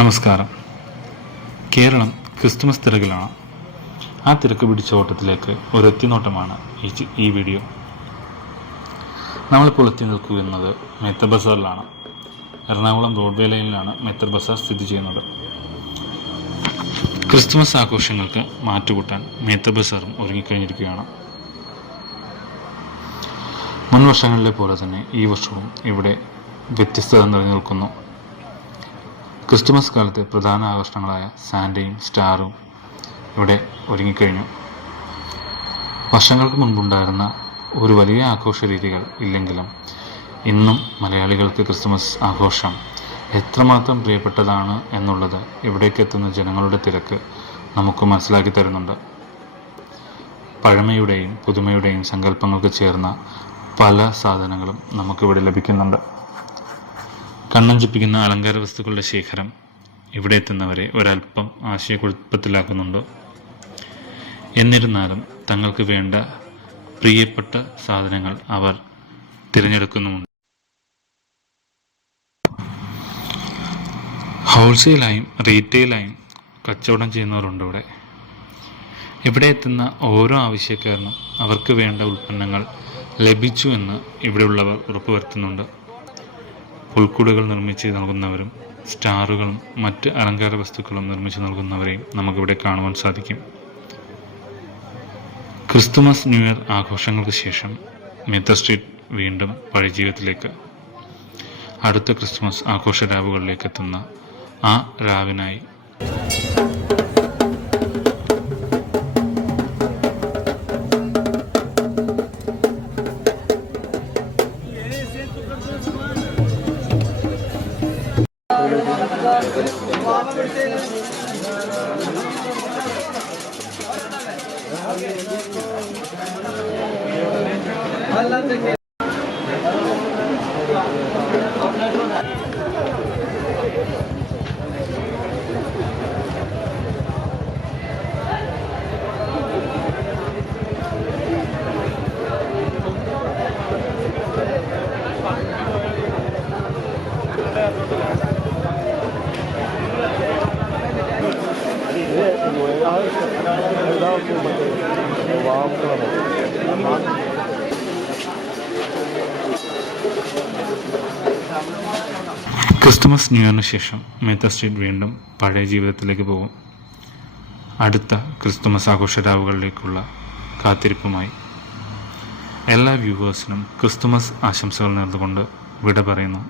നമസ്കാരം. കേരളം ക്രിസ്തുമസ് തിരക്കിലാണ്. ആ തിരക്ക് പിടിച്ച ഓട്ടത്തിലേക്ക് ഒരു എത്തിനോട്ടമാണ് ഈ വീഡിയോ. നമ്മളിപ്പോൾ എത്തി നിൽക്കുന്നത് മേത്തർ ബസാറിലാണ്. എറണാകുളം ബ്രോഡ്വേ ലൈനിലാണ് മേത്തർ ബസാർ സ്ഥിതി ചെയ്യുന്നത്. ക്രിസ്തുമസ് ആഘോഷങ്ങൾക്ക് മാറ്റുകൂട്ടാൻ മേത്തർ ബസാറും ഒരുങ്ങിക്കഴിഞ്ഞിരിക്കുകയാണ്. മുൻ വർഷങ്ങളിലെ പോലെ തന്നെ ഈ വർഷവും ഇവിടെ വ്യത്യസ്തത നിറഞ്ഞു നിൽക്കുന്നു. ക്രിസ്തുമസ് കാലത്തെ പ്രധാന ആകർഷണങ്ങളായ സാന്റയും സ്റ്റാറും ഇവിടെ ഒരുങ്ങിക്കഴിഞ്ഞു. വർഷങ്ങൾക്ക് മുൻപുണ്ടായിരുന്ന ഒരു വലിയ ആഘോഷ രീതികൾ ഇല്ലെങ്കിലും ഇന്നും മലയാളികൾക്ക് ക്രിസ്തുമസ് ആഘോഷം എത്രമാത്രം പ്രിയപ്പെട്ടതാണ് എന്നുള്ളത് ഇവിടേക്ക് എത്തുന്ന ജനങ്ങളുടെ തിരക്ക് നമുക്ക് മനസ്സിലാക്കി തരുന്നുണ്ട്. പഴമയുടെയും പുതുമയുടെയും സങ്കല്പങ്ങൾക്ക് ചേർന്ന പല സാധനങ്ങളും നമുക്കിവിടെ ലഭിക്കുന്നുണ്ട്. കണ്ണഞ്ചിപ്പിക്കുന്ന അലങ്കാര വസ്തുക്കളുടെ ശേഖരം ഇവിടെ എത്തുന്നവരെ ഒരല്പം ആശയക്കുഴപ്പത്തിലാക്കുന്നുണ്ട്. എന്നിരുന്നാലും തങ്ങൾക്ക് വേണ്ട പ്രിയപ്പെട്ട സാധനങ്ങൾ അവർ തിരഞ്ഞെടുക്കുന്നുമുണ്ട്. ഹോൾസെയിലായും റീറ്റെയിലായും കച്ചവടം ചെയ്യുന്നവരുണ്ട് ഇവിടെ. ഇവിടെ എത്തുന്ന ഓരോ ആവശ്യക്കാരനും അവർക്ക് വേണ്ട ഉൽപ്പന്നങ്ങൾ ലഭിച്ചു എന്ന് ഇവിടെയുള്ളവർ ഉറപ്പുവരുത്തുന്നുണ്ട്. പുൽക്കൂടുകൾ നിർമ്മിച്ച് നൽകുന്നവരും സ്റ്റാറുകളും മറ്റ് അലങ്കാര വസ്തുക്കളും നിർമ്മിച്ച് നൽകുന്നവരെയും നമുക്കിവിടെ കാണുവാൻ സാധിക്കും. ക്രിസ്തുമസ് ന്യൂ ഇയർ ആഘോഷങ്ങൾക്ക് ശേഷം മേത്തർ സ്ട്രീറ്റ് വീണ്ടും പഴയ ജീവിതത്തിലേക്ക്, അടുത്ത ക്രിസ്തുമസ് ആഘോഷ രാവുകളിലേക്ക് എത്തുന്ന ആ രാവിനായി ക്രിസ്തുമസ് ന്യൂ ഇയറിന് ശേഷം മേത്തർ സ്ട്രീറ്റ് വീണ്ടും പഴയ ജീവിതത്തിലേക്ക് പോകും. അടുത്ത ക്രിസ്തുമസ് ആഘോഷ രാവുകളിലേക്കുള്ള കാത്തിരിപ്പുമായി എല്ലാ വ്യൂവേഴ്സിനും ക്രിസ്തുമസ് ആശംസകൾ നേർന്നുകൊണ്ട് വിട പറയുന്നു.